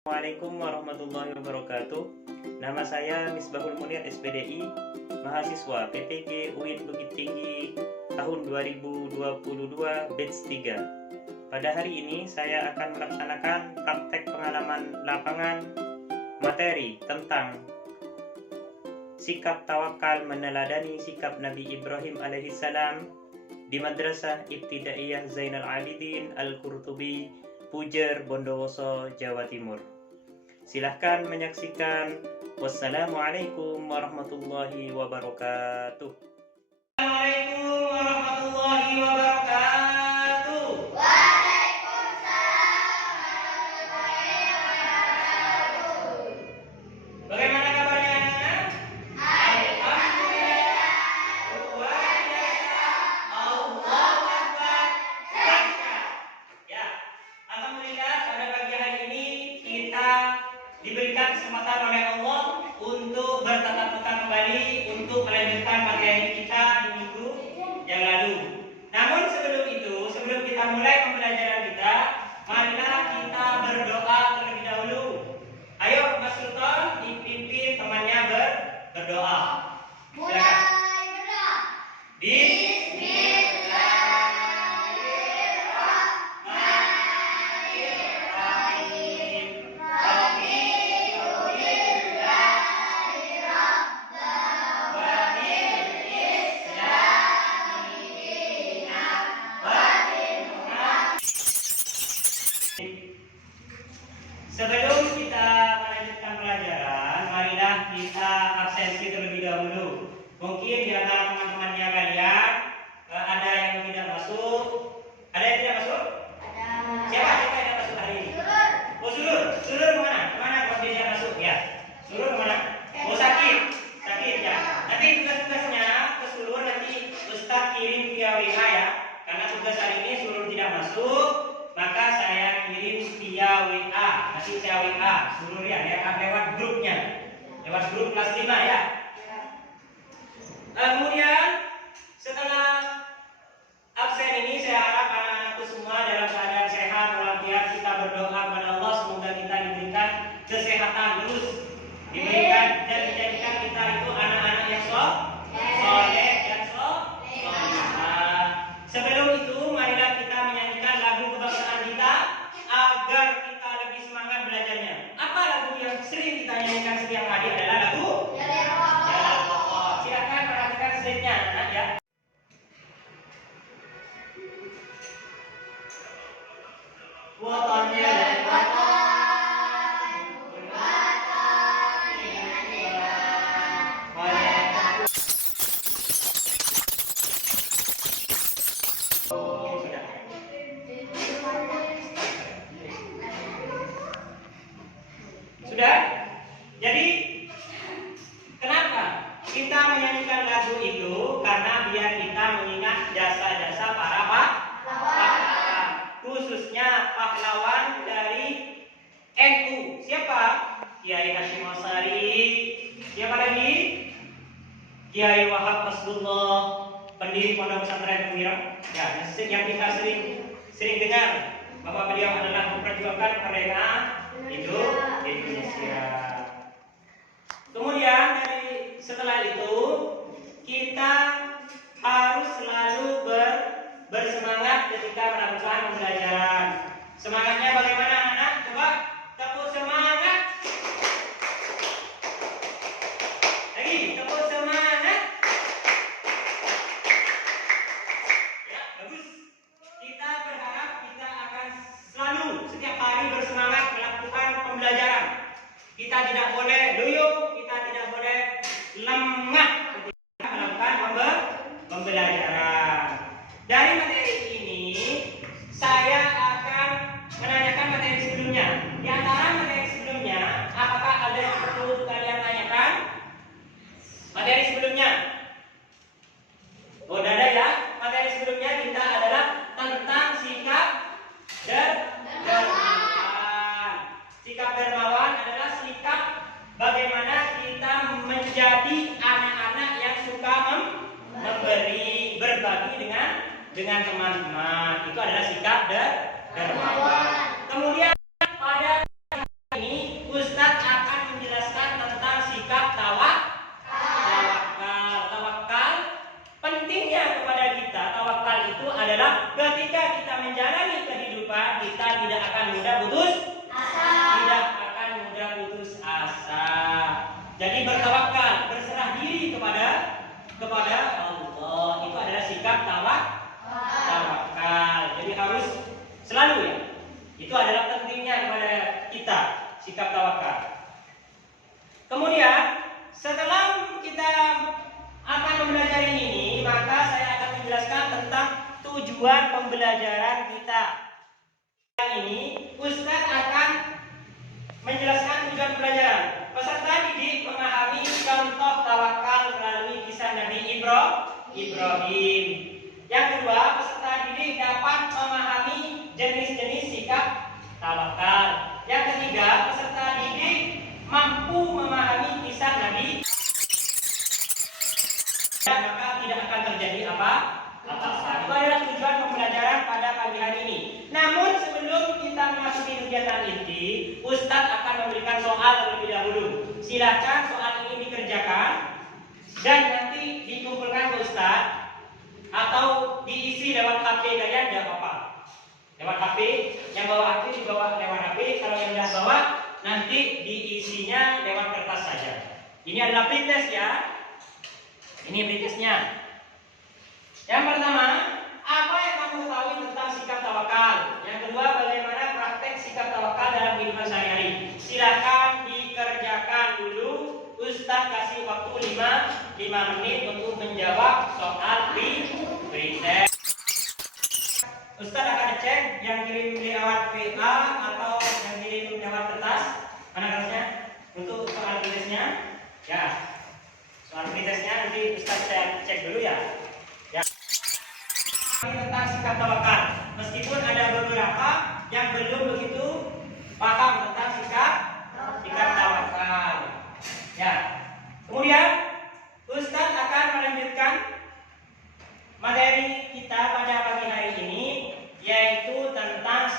Assalamualaikum warahmatullahi wabarakatuh. Nama saya Misbahul Munir SPDI, mahasiswa PPG UIN Bukit Tinggi tahun 2022 batch 3. Pada hari ini saya akan melaksanakan praktek pengalaman lapangan materi tentang sikap tawakal meneladani sikap Nabi Ibrahim alaihissalam di Madrasah Ibtidaiyah Zainal Abidin Al-Qurtubi, Pujer, Bondowoso, Jawa Timur. Silahkan menyaksikan. Wassalamualaikum warahmatullahi wabarakatuh. Assalamualaikum warahmatullahi wabarakatuh. Bagaimana kabarnya anak-anak? Alhamdulillah. Luar biasa. Allahu Akbar. Ya, alhamdulillah pada pagi hari ini kita diberikan kesempatan oleh Allah untuk bertatap muka kembali untuk melanjutkan materi kita di minggu yang lalu. Namun sebelum kita mulai pembelajaran kita, marilah kita berdoa terlebih dahulu. Ayo Mas Sultan dipimpin temannya berdoa. Mulai berdoa. Sebelum kita melanjutkan pelajaran, marilah kita absensi terlebih dahulu. Mungkin di antara teman-temannya kalian ada yang tidak masuk. Ada yang tidak masuk? Ada. Siapa yang tidak masuk hari ini? Surur. Oh, Surur. Surur kemana? Kemana kalau dia tidak masuk? Ya. Surur kemana? Oh, sakit. Sakit ya. Nanti tugas-tugasnya ke Surur nanti Ustaz kirim via WA ya. Karena tugas hari ini Surur tidak masuk, maka saya kirim via WA. Nanti saya WA Surur ya, lewat grupnya, lewat grup kelas 5 ya. Kemudian setelah absen ini, saya harap anak-anakku semua dalam keadaan sehat walafiat. Kita berdoa kepada Allah semoga kita diberikan kesehatan terus, diberikan dan dijadikan kita itu anak-anak yang soleh dan solehah. Sebelum itu, marilah kita menyanyikan lagu kebangsaan kita agar kita lebih semangat belajarnya. Apa lagu yang sering kita nyanyikan setiap hari adalah lagu Jalan Pokok. Silakan perhatikan slide-nya anak ya. Watannya dari sudah? Jadi kenapa kita menyanyikan lagu itu? Karena biar kita mengingat jasa-jasa para pahlawan, khususnya pahlawan dari NU. Siapa? Kiai Hashim Asy'ari. Siapa lagi? Kiai Wahab Masdullah, pendiri Pondok Pesantren Gembira. Ya, yang kita sering dengar bahwa beliau adalah memperjuangkan kemerdekaan Indonesia. Kemudian setelah itu kita harus selalu bersemangat ketika melakukan pembelajaran. Semangatnya bagaimana anak? Coba tepuk semangat. Lagi tepuk semangat. Ya, bagus. Kita berharap kita akan selalu setiap hari bersemangat melakukan pembelajaran. Kita tidak boleh loyo, kita tidak boleh lemah ketika melakukan pembelajaran. Dari materi ini, saya akan menanyakan materi sebelumnya. Di antara materi sebelumnya, apakah ada yang perlu kalian tanyakan? Materi sebelumnya. Oh, ada ya. Materi sebelumnya kita adalah tentang sikap dermawan. Sikap dermawan adalah sikap bagaimana kita menjadi anak-anak yang suka memberi, berbagi dengan teman-teman. Itu adalah sikap dermawan. Kemudian pada hari ini sikap tawakal. Kemudian setelah kita akan mempelajari ini, maka saya akan menjelaskan tentang tujuan pembelajaran kita. Ini Ustaz akan menjelaskan tujuan pembelajaran. Peserta didik memahami contoh tawakal melalui kisah Nabi Ibrahim. Yang kedua, peserta didik dapat memahami jenis-jenis sikap tawakal. Yang ketiga, peserta didik mampu memahami kisah Nabi, maka tidak akan terjadi apa-apa. Itu adalah tujuan pembelajaran pada pagi hari ini. Namun sebelum kita memasuki kegiatan inti, Ustadz akan memberikan soal terlebih dahulu. Silakan soal ini dikerjakan dan nanti dikumpulkan ke Ustadz atau diisi lewat HP kalian, tidak apa-apa. Lewat HP, yang bawa HP dibawa lewat HP. Kalau yang tidak bawa, nanti diisinya lewat kertas saja. Ini adalah pretest ya. Ini pretestnya. Yang pertama, apa yang kamu ketahui tentang sikap tawakal? Yang kedua, bagaimana praktek sikap tawakal dalam kehidupan sehari-hari? Silakan dikerjakan dulu. Ustadz kasih waktu 5 menit untuk menjawab soal pretest. Ustadz akan cek yang kirim lewat WA atau yang kirim lewat kertas. Mana kertasnya? Untuk soal pretestnya. Ya. Soal pretestnya nanti Ustadz saya cek dulu ya. Tentang sikap tawakal, meskipun ada beberapa yang belum begitu paham tentang sikap tawakal. Ya. Kemudian Ustadz akan melanjutkan materi kita pada pagi hari ini, yaitu tentang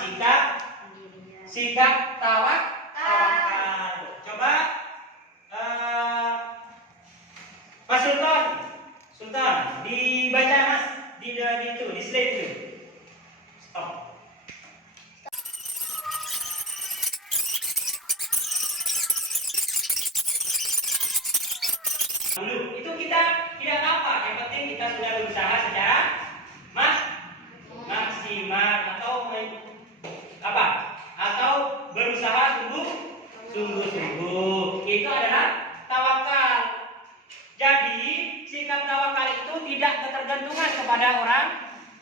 sikap tawakal. Coba Pak Sultan dibaca Mas. Di slide itu. Stop. Dulu itu kita tidak apa, yang penting kita sudah berusaha secara maksimal atau berusaha sungguh-sungguh. Itu adalah tawakal. Jadi sikap tawakal itu tidak ketergantungan kepada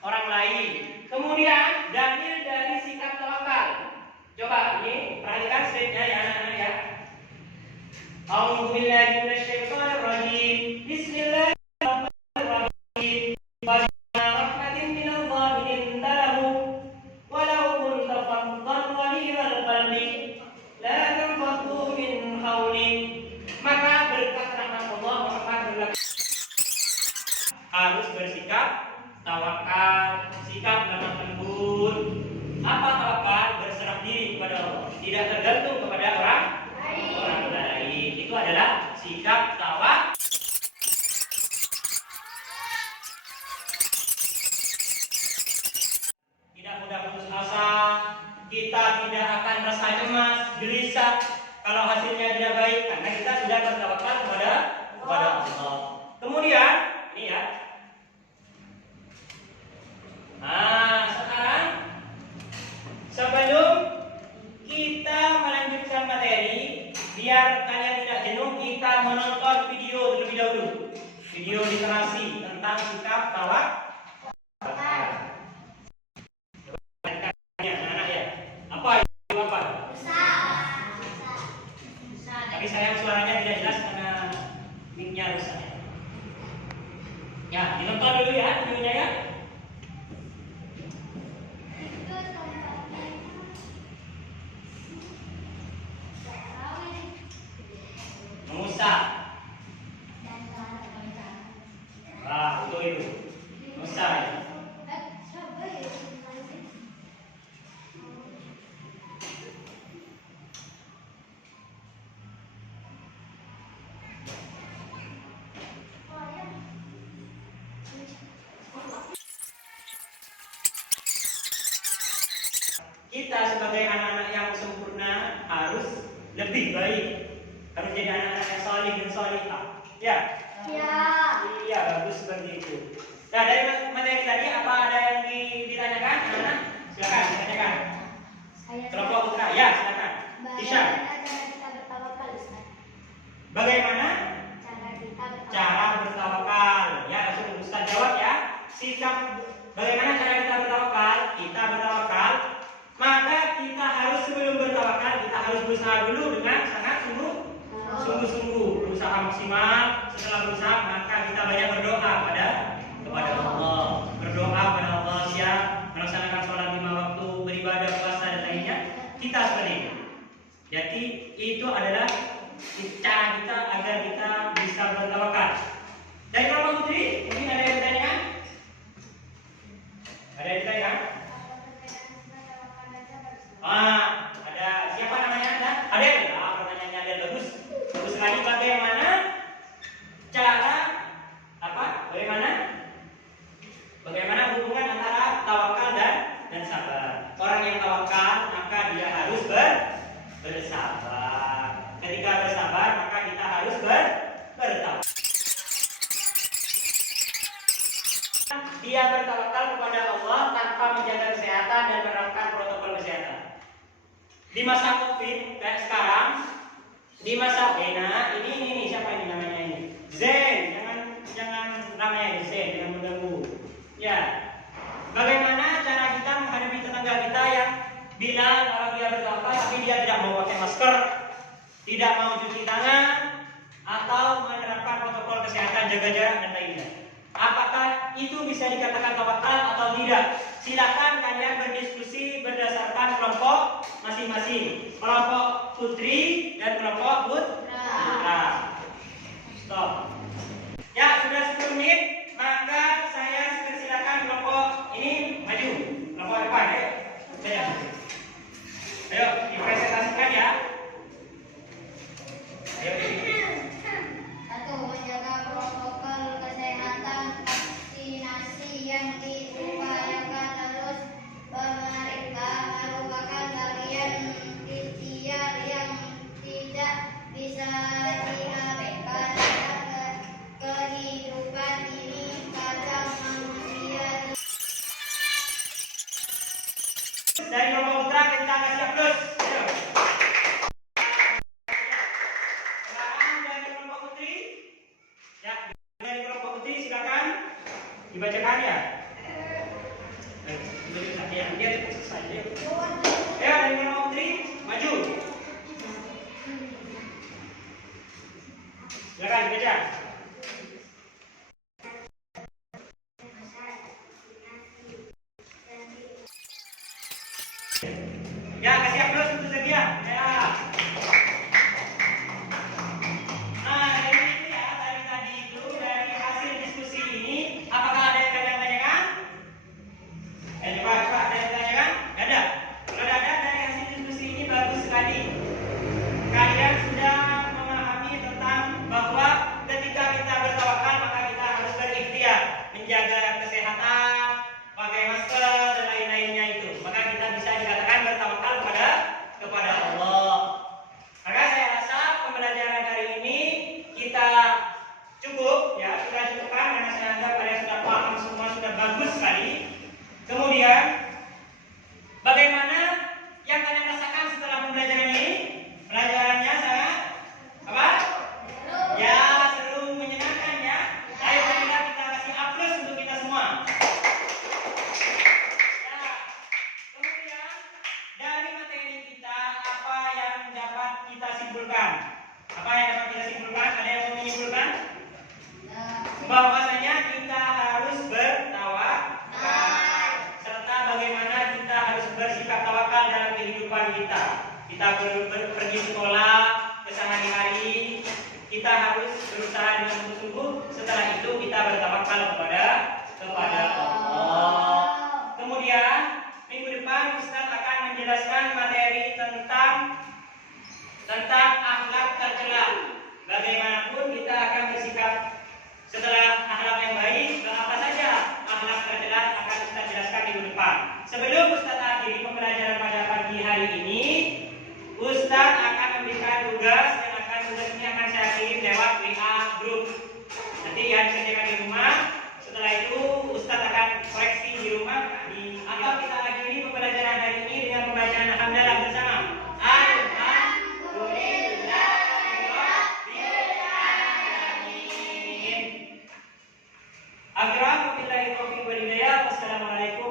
orang lain. Kemudian dalil dari sikap tawakal. Coba ini perhatikan slide-nya ya anak-anak ya. A'udzubillahi minasyaitonir rajim. Bismillahirrahmanirrahim. Rahmatin minallahi lintalahu walau kunta faddan ghalidhal qalbi la tanfaddu min hawli. Maka berkat rahmat Allah harus bersikap tawakal, sikap lemah lembut. Apa tawakal? Berserah diri kepada Allah, tidak tergantung kepada orang lain. Itu adalah sikap tawakal. Tidak mudah putus asa, kita tidak akan rasa cemas, gelisah kalau hasilnya tidak baik, karena kita sudah bertawakal kepada Allah. Kemudian ini ya. Nah, sekarang sebelum kita melanjutkan materi, biar kalian tidak jenuh, kita menonton video terlebih dahulu. Video literasi tentang sikap tawakal. Anak-anak ya. Apa itu apa? Tapi sayang suaranya tidak jelas karena mic-nya rusak. Ya, ditonton dulu ya videonya ya. Mengusap. Itu. Mengusap. Kita sebagai anak-anak yang sempurna harus lebih baik, harus jadi anak-anak yang salih dan salihah. Ya? Iya, bagus seperti itu. Nah, dari materi tadi apa ada yang ditanyakan? Anak-anak? Silakan ditanyakan. Kelompok putra, ya silakan. Isya. Bagaimana cara bertawakal? Ya, langsung Ustaz jawab ya. Sikap bagaimana cara kita bertawakal? Kita bertawakal, maka kita harus sebelum bertawakal kita harus berusaha dulu dengan sangat sungguh-sungguh, berusaha maksimal. Setelah berusaha maka kita banyak berdoa kepada Allah, berdoa kepada Allah, siap melaksanakan sholat 5 waktu, beribadah, puasa dan lainnya. Kita seperti itu. Jadi itu adalah cara kita agar kita bisa bertawakal. Dari kelompok putri, mungkin ada yang bertanya? Ada yang bertanya? Ada siapa namanya? Ada yang? Pertanyaannya ada bagus. Bagus sekali. Bagaimana cara Bagaimana hubungan antara tawakal dan sabar? Orang yang tawakal maka dia harus bersabar. Ketika bersabar maka kita harus bertawakal. Dia bertawakal kepada Allah tanpa menjaga kesehatan dan menerapkan protokol kesehatan. Di masa Covid kayak sekarang, di masa ini siapa ini namanya ini? Zen, jangan namanya Zen, jangan mengganggu. Ya, bagaimana cara kita menghadapi tetangga kita yang bilang kalau dia bertawakal tapi dia tidak mau pakai masker, tidak mau cuci tangan, atau menerapkan protokol kesehatan, jaga jarak dan lainnya. Apakah itu bisa dikatakan tawakal atau tidak? Silakan kalian berdiskusi berdasarkan kelompok masing-masing. Kelompok putri dan kelompok putra. Stop. Ya, sudah 10 menit. Maka saya silakan kelompok ini maju. Kelompok depan, ayo. Ayo, dipresentasikan ya. Ayo. Satu, menjaga protokol kesehatan vaksinasi yang diupayakan terus pemerintah merupakan bagian ikhtiar yang tidak bisa diabaikan dalam kehidupan ini kadang manusia. Dari kelompok putra kita kasih plus. Ayo. Sekarang dari kelompok putri. Ya, dari kelompok putri silakan dibacakan ya. Dia selesai. Ya, dari kelompok putri maju. Silakan dibaca. Ya, kasih aplaus untuk Zakia. Ya. Dari itu ya, tadi itu dari hasil diskusi ini, apakah ada yang kalian tanyakan? Coba ada yang tanyakan? Gak ada. Kalau ada dari hasil diskusi ini bagus sekali. Kalian sudah memahami tentang bahwa ketika kita bertawakal maka kita harus berikhtiar, menjaga kesehatan, pakai masker dan lain-lainnya itu. Maka kita bisa dikatakan bertawakal kepada Allah. Maka saya rasa pembelajaran hari ini kita cukup ya, sudah cukupkan karena saya anggap kalian sudah paham semua, sudah bagus sekali. Kemudian bagaimana yang kalian rasakan setelah pembelajaran ini? Pelajarannya sangat apa? Ya, seru, menyenangkan ya. Ayo kita kasih aplaus untuk kita semua. Ya, kemudian dari materi kita apa yang dapat kita simpulkan? Apa yang dapat kita simpulkan? Ada yang mau menyimpulkan? Bahwasanya kita harus bertawakal, serta bagaimana kita harus bersikap tawakal dalam kehidupan kita. Kita pergi sekolah kesehari-hari, kita harus berusaha dengan sungguh-sungguh. Setelah itu kita bertawakal kepada Allah. Kemudian minggu depan Ustaz akan menjelaskan materi tentang akhlak tercela. Bagaimanapun kita akan bersikap setelah akhlak yang baik, apa saja akhlak tercela akan Ustaz jelaskan minggu depan. Sebelum Ustaz akhiri pembelajaran pada pagi hari ini, Ustaz akan memberikan Assalamualaikum